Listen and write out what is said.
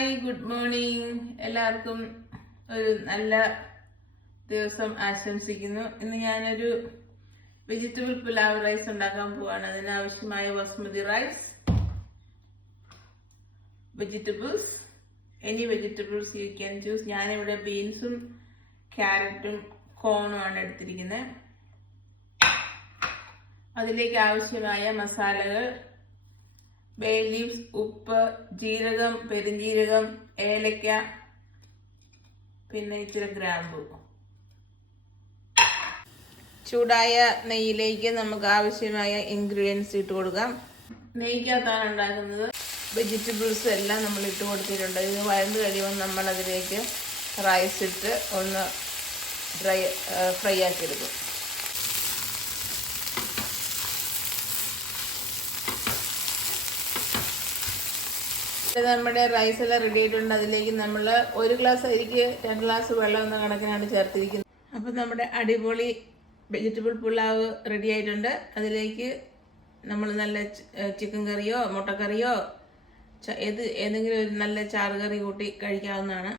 Hi, good morning. എല്ലാവർക്കും ഒരു നല്ല ദിവസം ആശംസിക്കുന്നു. ഇന്ന് ഞാനൊരു വെജിറ്റബിൾ പുലാവ് റൈസ് ഉണ്ടാക്കാൻ പോവാണ്. അതിനാവശ്യമായ basmati rice, vegetables, any vegetables you can choose. ഞാനിവിടെ ബീൻസും ക്യാരറ്റും കോണും ആണ് എടുത്തിരിക്കുന്നത്. അതിലേക്ക് ആവശ്യമായ മസാലകൾ: ബേ ലീവ്സ്, ഉപ്പ്, ജീരകം, പെരുംജീരകം, ഏലക്ക, പിന്നെ ഇച്ചിരി ഗ്രാമ്പു. ചൂടായ നെയ്യിലേക്ക് നമുക്ക് ആവശ്യമായ ഇൻഗ്രീഡിയൻസ് ഇട്ട് കൊടുക്കാം. നെയ്ക്കകത്താണ് ഉണ്ടാക്കുന്നത്. വെജിറ്റബിൾസ് എല്ലാം നമ്മൾ ഇട്ട് കൊടുത്തിട്ടുണ്ട്. ഇത് വഴണ്ട് കഴിയുമ്പോൾ നമ്മൾ അതിലേക്ക് റൈസ് ഇട്ട് ഒന്ന് ഫ്രൈ ആക്കി എടുക്കും. നമ്മുടെ റൈസ് എല്ലാം റെഡി ആയിട്ടുണ്ട്. അതിലേക്ക് നമ്മൾ 1 ഗ്ലാസ് അരിക്ക് 2 ഗ്ലാസ് വെള്ളം എന്ന കണക്കിനാണ് ചേർത്തിരിക്കുന്നത്. അപ്പം നമ്മുടെ അടിപൊളി വെജിറ്റബിൾ പുലാവ് റെഡി ആയിട്ടുണ്ട്. അതിലേക്ക് നമ്മൾ നല്ല ചിക്കൻ കറിയോ മുട്ടക്കറിയോ ഏതെങ്കിലും ഒരു നല്ല ചാറുകറി കൂട്ടി കഴിക്കാവുന്നതാണ്.